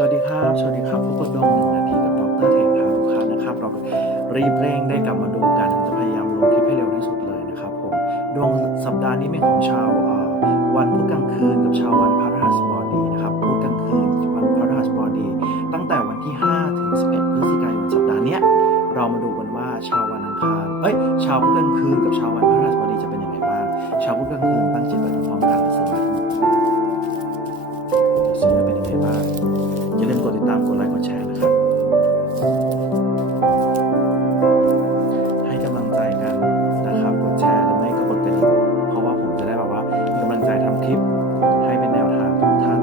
สวัสดีครับ สวัสดีครับพบกับดวงหนึ่งนาทีกับดรเทพาลูกค้านะครับ เรารีบเร่งได้กลับมาดูกันผมจะพยายามลงคลิปให้เร็วที่สุดเลยนะครับผม ดวงสัปดาห์นี้เป็นของชาววันพุธกลางคืนกับชาววันพฤหัสบดีนะครับ พุธกลางคืนวันพฤหัสบดี ตั้งแต่วันที่ 5 ถึง 11 พฤศจิกายนสัปดาห์นี้เรามาดูกันว่าชาววันอังคาร เอ้ย ชาวพุธกลางคืนกับชาววันพฤหัสบดีจะเป็นยังไงบ้าง ชาวพุธกลางคืนตั้งจิตไปพร้อมกันและสมามกดไลค์กดแชร์นะครับ ให้กำลังใจกันนะครับกดแชร์หรือไม่ก็กดกระดิ่งเพราะว่าผมจะได้แบบว่ามีกำลังใจทำคลิป ให้เป็นแนวทางทุกท่าน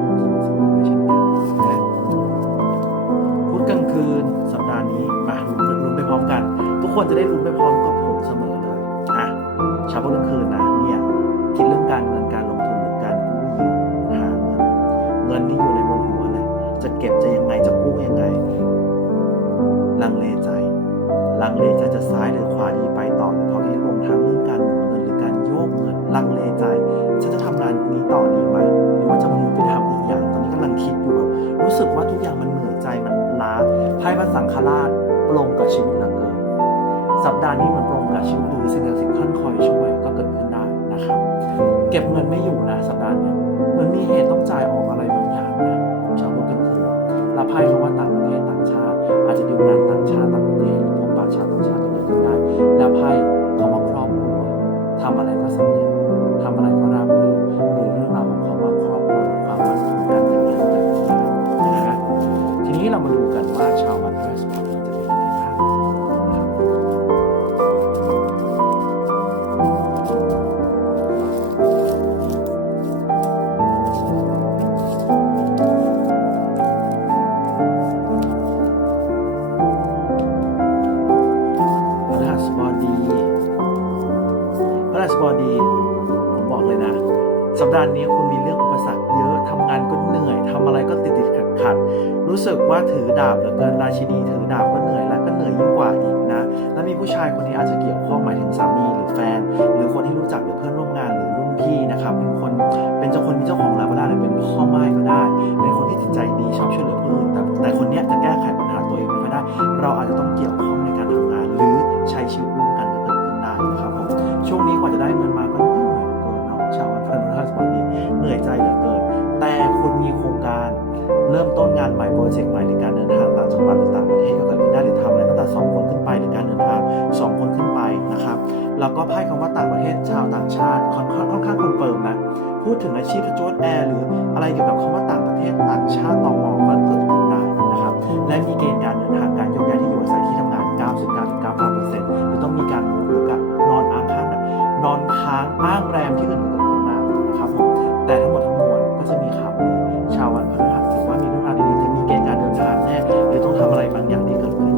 เสมอๆด้วยเช่นกันนะพุธกลางคืนสัปดาห์นี้มาลุ้นไปพร้อมกัน ทุกคนจะได้ลุ้นไปพร้อมกับผมเสมอเลยอะเช้าพุธกลางคืนนะเนี่ยคิดเรื่องการเงินการลงทุนหรือการกู้ยืมหาเงินเงินนี่อยู่ เก็บจะยังไงจะกู้ยังไง ลังเลใจ ลังเลใจจะซ้ายหรือขวาดีไปต่อเพราะที่รวมทั้งเรื่องการหมุนเงินหรือการโยกเงิน ลังเลใจฉันจะทำงานนี้ต่อดีไหมหรือว่าจะมูไปทำอีกอย่าง ตอนนี้กำลังคิดอยู่แบบรู้สึกว่าทุกอย่างมันเหนื่อยใจมันล้าไพ่พระสังฆราชปลงกับชีวิตเหลือเกินสัปดาห์นี้เหมือนปลงกับชีวิตหรือสิ่งศักดิ์สิทธิ์ท่านคอยช่วยก็เกิดขึ้นได้นะครับ เก็บเงินไม่อยู่นะสัปดาห์นี้เหมันมีเหตุต้อง สบดีผมบอกเลยนะ สัปดาห์นี้คุณมีเรื่องอุปสรรคเยอะทำงานก็เหนื่อยทำอะไรก็ติดติดขัดขัดรู้สึกว่าถือดาบเหลือเกินราชินีถือดาบก็เหนื่อยและก็เหนื่อยยิ่งกว่าอีกนะแล้วมีผู้ชายคนนี้อาจจะเกี่ยวข้องหมายถึงสามีหรือแฟน หรือคนที่รู้จักหรือเพื่อนร่วมงานหรือรุ่นพี่นะครับเป็นคนเป็นเจ้าคนมีเจ้าของร้านก็ได้หรือเป็นพ่อไม้ก็ได้ เป็นคนที่จิตใจดีชอบช่วยเหลือผู้อื่อนแต่แต่คนนี้จะแก้ไขปัญหาตัวเองไม่ได้ เราอาจจะต้อง การใหม่โปรเจกต์ใหม่หรือการเดินทางต่างจังหวัดหรือต่างประเทศก็เกิดขึ้นได้หรือทำอะไรตั้งแต่สองคนขึ้นไปหรือการเดินทางสองคนขึ้นไปนะครับแล้วก็ไพ่คำว่าต่างประเทศชาวต่างชาติค่อนค่อนค่อนข้างคอนเฟิร์มนะพูดถึงอาชีพโจทย์แอร์หรืออะไรเกี่ยวกับ อะไรบางอย่างที่เกิดขึ้น